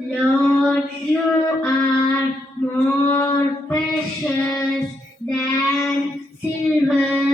Lord, you are more precious than silver.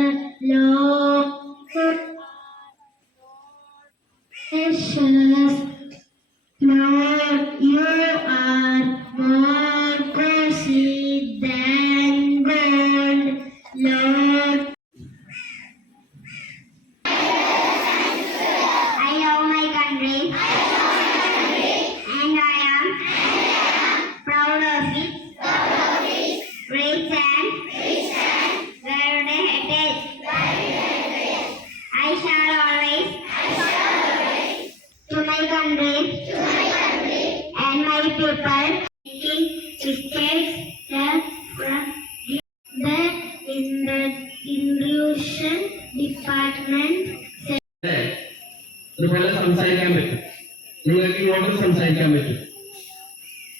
family and my pupil teaching sisters that that in the inclusion department ഒരുപോലെ സംസാരിക്കാൻ പറ്റും. നിങ്ങൾക്ക് ഇങ്ങോട്ട് സംസാരിക്കാൻ പറ്റും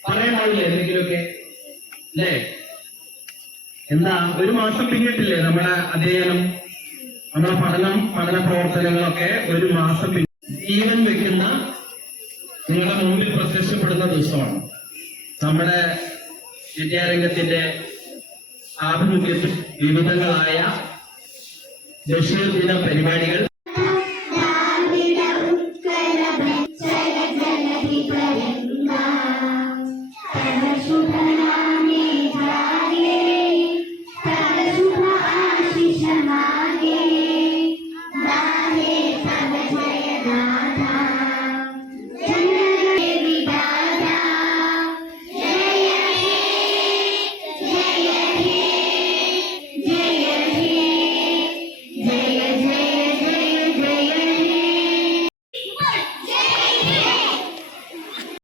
പറയാനാവില്ലേ എന്തെങ്കിലുമൊക്കെ? അല്ലേ? എന്താ ഒരു മാസം പിന്നിട്ടില്ലേ നമ്മുടെ അധ്യയനം? നമ്മുടെ പഠനം പഠന പ്രവർത്തനങ്ങളൊക്കെ ഒരു മാസം ജീവൻ വെക്കുന്ന നിങ്ങളുടെ മുമ്പിൽ പ്രത്യക്ഷപ്പെടുന്ന ദിവസമാണ്. നമ്മുടെ വിദ്യാരംഗത്തിന്റെ ആഭിമുഖ്യത്തിൽ വിവിധങ്ങളായ ബഷീർ ദിന പരിപാടികൾ